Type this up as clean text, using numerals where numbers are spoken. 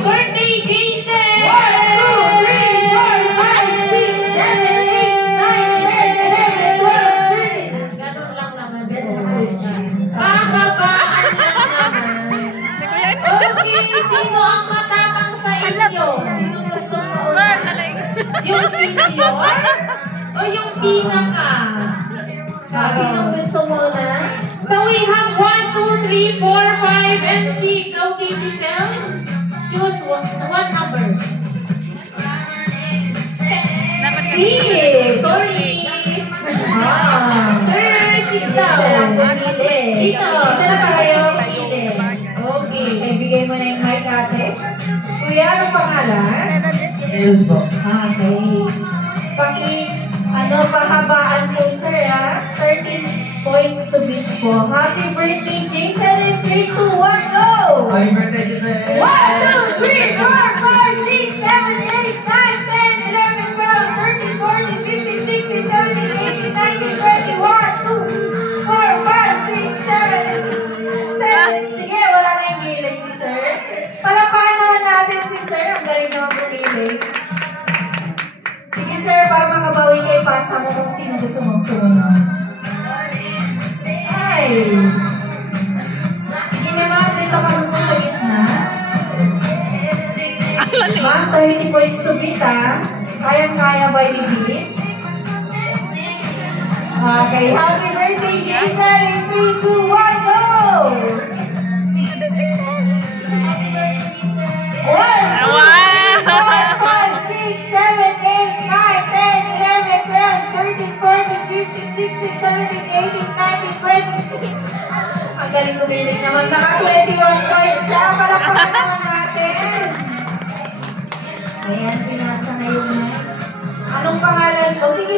birthday, Jason! 1, 2, 3, 4, 5, 6, 7, 8, 9, 10, 11, 12, 13. Ganun lang naman. Pahabaan lang naman. Okay, sino ang matapang sa inyo? Sino gusto mo? Yung senior? O yung pinaka? Sino gusto mo na? So we have 1, 2, 3, 4, 5, and 6. Okay, Giselle? Choose what number? 6. Sorry. Sir, dito. Dito. Dito na tayo. Okay. Bigay mo na yung mic, ate. Kuya, anong pangalan? Ayos po. Okay. Pahabaan po, sir, ha? 13 points to beat po. Happy birthday, Jason! 3, 2, 1, go! Happy birthday, Jose! 1, 2, 3, 4, 5, 6, 7, 8, 9, 10, 11, 12, 13, 14, 15, 16, 17, 18, 19, 20, 1, 2, 4, 5, 6, 7, 10. Sige, wala na yung gilig ni sir. Palapakan naman natin si sir. Ang galing naman pumilig. Sige sir, para makabawi kay pasa mo kung sino gusto mong sumunod. Ay! Sige naman, dito ka mo sa gitna. Ma'am, 30 points to beat, ha? Kayang-kaya ba i-beat? Okay, happy birthday, Jason! In 3, 2, 1, go! 1, 2, 3, 4, 5, 6, 7, 8, 9, 10, 11, 12, 13, 14, 15, 16, 17, 18, 19, 20. Ang galing kumilig naman. Naka-21 points siya. Palakpakan naman natin. Ayan, pinasa na yung... Anong pangalan ko? Sige,